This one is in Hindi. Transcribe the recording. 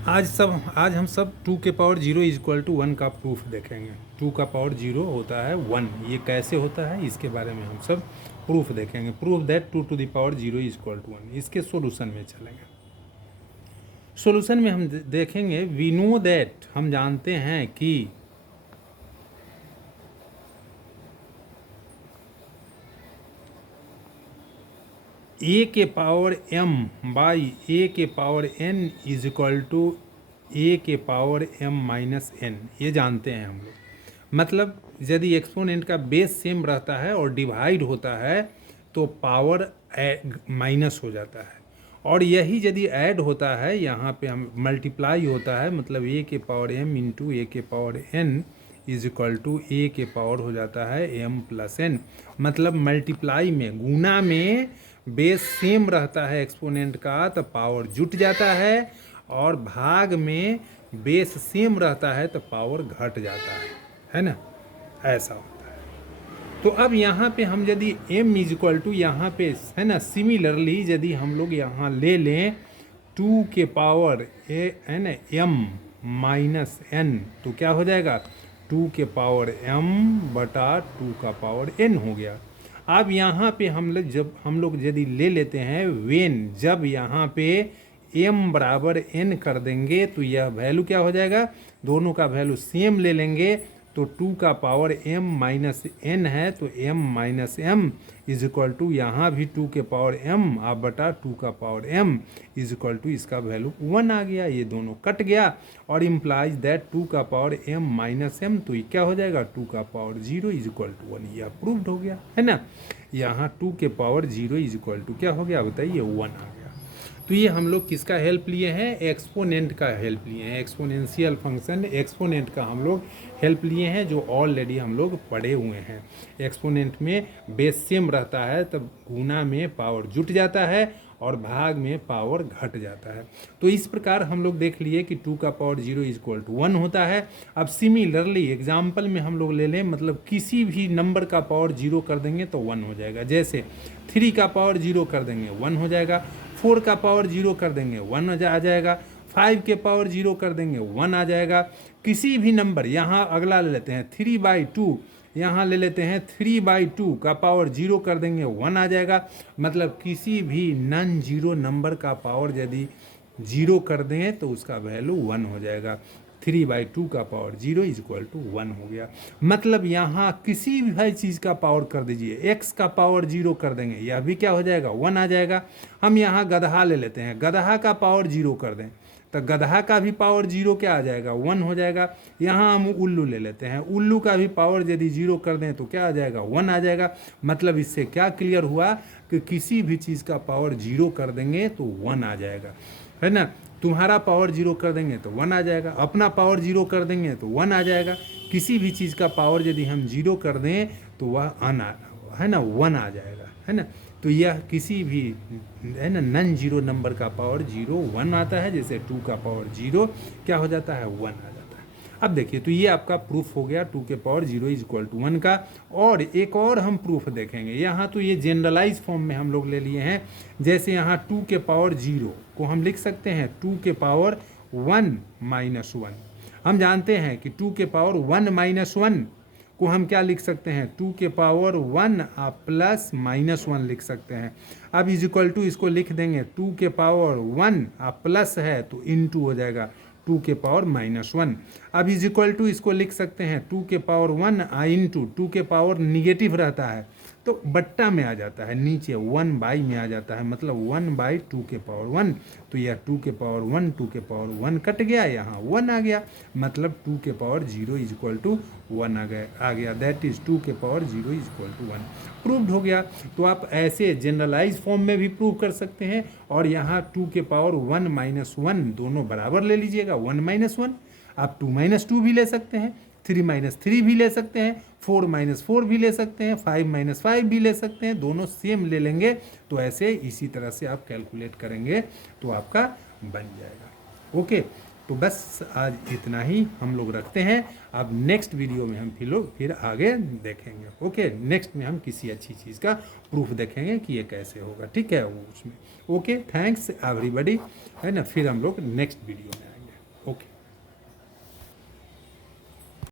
आज हम सब 2 के पावर 0 इज इक्वल टू 1 का प्रूफ देखेंगे। 2 का पावर 0 होता है 1। ये कैसे होता है इसके बारे में हम सब प्रूफ देखेंगे। Proof that 2 to the power 0 is equal to 1। इसके सॉल्यूशन में चलेंगे। सॉल्यूशन में हम देखेंगे वी नो दैट, हम जानते हैं कि ए के पावर m बाई ए के power n is equal to A के पावर m माइनस n। ये जानते हैं हम लोग। मतलब यदि एक्सपोनेंट का बेस सेम रहता है और डिवाइड होता है तो पावर माइनस हो जाता है, और यही यदि ऐड होता है यहाँ पे हम मल्टीप्लाई होता है, मतलब ए के पावर m इंटू ए के power n is equal to A के पावर हो जाता है m प्लस n। मतलब मल्टीप्लाई में, गुना में बेस सेम रहता है एक्सपोनेंट का तो पावर जुट जाता है, और भाग में बेस सेम रहता है तो पावर घट जाता है ना। ऐसा होता है। तो अब यहाँ पे हम यदि m इज इक्वल टू यहाँ पे है ना, सिमिलरली यदि हम लोग यहाँ ले लें 2 के पावर ए है ना m माइनस n, तो क्या हो जाएगा 2 के पावर m बटा 2 का पावर n हो गया। अब यहाँ पे हम लोग यदि ले लेते हैं वेन, जब यहाँ पे m बराबर n कर देंगे तो यह वैल्यू क्या हो जाएगा, दोनों का वैल्यू सेम ले लेंगे तो 2 का पावर m माइनस n है तो m minus m is equal to यहाँ भी 2 के पावर m आप बटा 2 का power m is equal to इसका वैल्यू 1 आ गया। ये दोनों कट गया और इम्प्लाइज दैट 2 का पावर m माइनस m, तो ये क्या हो जाएगा 2 का पावर 0 इज इक्वल टू 1। ये अप्रूव्ड हो गया है ना। यहाँ 2 के पावर 0 इज इक्वल टू क्या हो गया बताइए 1 आ गया। तो ये हम लोग किसका हेल्प लिए हैं, एक्सपोनेंट का हेल्प लिए हैं। एक्सपोनेंशियल फंक्शन एक्सपोनेंट का हम लोग हेल्प लिए हैं, जो ऑलरेडी हम लोग पढ़े हुए हैं। एक्सपोनेंट में बेस सेम रहता है तब गुना में पावर जुट जाता है और भाग में पावर घट जाता है। तो इस प्रकार हम लोग देख लिए कि 2 का पावर 0 इज इक्वल टू 1 होता है। अब सिमिलरली एग्जाम्पल में हम लोग ले लें, मतलब किसी भी नंबर का पावर 0 कर देंगे तो 1 हो जाएगा। जैसे 3 का पावर 0 कर देंगे 1 हो जाएगा, 4 का पावर 0 कर देंगे 1 आ जाएगा, 5 के पावर 0 कर देंगे 1 आ जाएगा। किसी भी नंबर, यहाँ अगला ले लेते हैं 3/2, यहाँ ले लेते हैं 3/2 का पावर 0 कर देंगे 1 आ जाएगा। मतलब किसी भी नॉन जीरो नंबर का पावर यदि 0 कर दें तो उसका वैल्यू 1 हो जाएगा। 3/2 का पावर 0 इज इक्वल टू 1 हो गया। मतलब यहाँ किसी भी चीज़ का पावर कर दीजिए, x का पावर 0 कर देंगे, यह भी क्या हो जाएगा 1 आ जाएगा। हम यहाँ गधा ले लेते हैं, गधा का पावर 0 कर दें तो गधा का भी पावर 0 क्या आ जाएगा 1 हो जाएगा। यहाँ हम उल्लू ले लेते हैं, उल्लू का भी पावर यदि 0 कर दें तो क्या आ जाएगा 1 आ जाएगा। मतलब इससे क्या क्लियर हुआ कि किसी भी चीज़ का पावर 0 कर देंगे तो 1 आ जाएगा, है ना। तुम्हारा पावर 0 कर देंगे तो 1 आ जाएगा, अपना पावर 0 कर देंगे तो 1 आ जाएगा। किसी भी चीज़ का पावर यदि हम 0 कर दें तो वह है ना 1 आ जाएगा, है ना। तो यह किसी भी है ना नॉन जीरो नंबर का पावर 0 1 आता है। जैसे 2 का पावर 0 क्या हो जाता है 1 आ जाता है। अब देखिए, तो ये आपका प्रूफ हो गया 2 के पावर 0 इज इक्वल टू 1 का। और एक और हम प्रूफ देखेंगे। यहाँ तो ये जनरलाइज फॉर्म में हम लोग ले लिए हैं। जैसे यहाँ 2 के पावर 0 को हम लिख सकते हैं 2 के पावर 1 माइनस 1। हम जानते हैं कि 2 के पावर 1 माइनस 1 को हम क्या लिख सकते हैं 2 के पावर 1 प्लस माइनस 1 लिख सकते हैं। अब इज इक्वल टू इसको लिख देंगे 2 के पावर 1 प्लस है तो इनटू हो जाएगा 2 के पावर माइनस 1। अब इज इक्वल टू इसको लिख सकते हैं 2 के पावर 1 इंटू 2 के पावर निगेटिव रहता है तो बट्टा में आ जाता है, नीचे 1 में आ जाता है, मतलब 1/2 के पावर 1। तो यह 2 के पावर 1 2 के पावर 1 कट गया, यहाँ 1 आ गया। मतलब 2 के पावर 0 इज इक्वल टू 1 आ गया। दैट इज 2 के power 0 is equal to 1 proved हो गया। तो आप ऐसे जनरलाइज फॉर्म में भी प्रूव कर सकते हैं। और यहाँ 2 के पावर 1 माइनस 1 दोनों बराबर ले लीजिएगा, 1 माइनस 1। आप 2 माइनस 2 भी ले सकते हैं, 3 माइनस 3 भी ले सकते हैं, 4 माइनस 4 भी ले सकते हैं, 5 माइनस 5 भी ले सकते हैं, दोनों सेम ले लेंगे। तो ऐसे इसी तरह से आप कैलकुलेट करेंगे तो आपका बन जाएगा। ओके, तो बस आज इतना ही हम लोग रखते हैं। अब नेक्स्ट वीडियो में हम फिर आगे देखेंगे। ओके, नेक्स्ट में हम किसी अच्छी चीज़ का प्रूफ देखेंगे कि ये कैसे होगा, ठीक है वो उसमें। ओके, थैंक्स एवरीबॉडी, है ना। फिर हम लोग नेक्स्ट वीडियो में आएंगे। ओके।